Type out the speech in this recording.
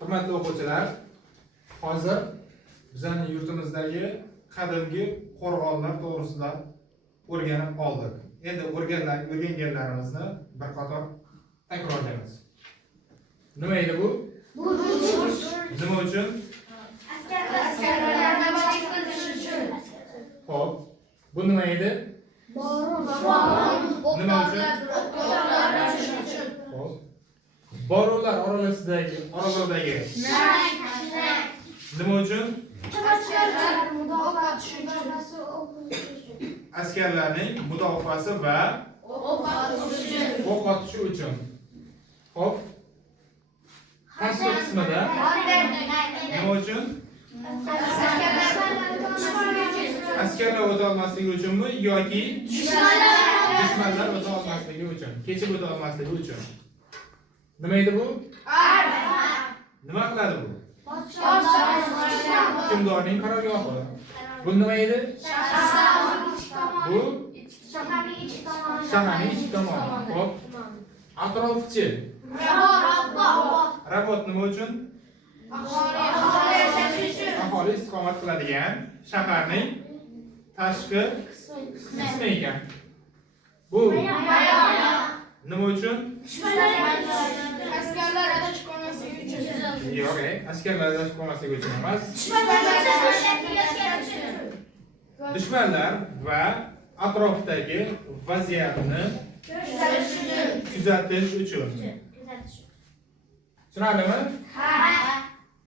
Hurmatli o'quvchilar, hozir bizning yurtimizdagi qadimgi qo'rg'onlar to'g'risida o'rganib oldik. Endi o'rganganlarimizni bir qator takrorlaymiz. Nima edi bu? Nima uchun? Xo'p, bu nima edi? Nima uchun? Xo'p. Boruvlar orasidagi nima uchun? Askarlarning mudofaasi va o'q otishi uchun. Xo'p. Pastki qismida nima uchun? Askarlar o'ta olmasligi uchunmi yoki dushmanlar o'ta olmasligi uchun, kechib o'ta olmasligi uchun? Nima edi bu? Nima qiladi bu? Hukmdorning qarorgohi. Bu nima edi? Bu shaharning ichki tomoni. Xo'p. Atrofchi. Rabot nima uchun? Aholi istiqomat qiladigan shaharning tashqi qismi ekan. Bu nima uchun? Askarlar adashib qolmasligi uchun. Yo'q, askarlar adashib qolmasligi uchun emas. Dushmanlar va atrofdagi vaziyatni kuzatish uchun. Tushunarlimi? Ha.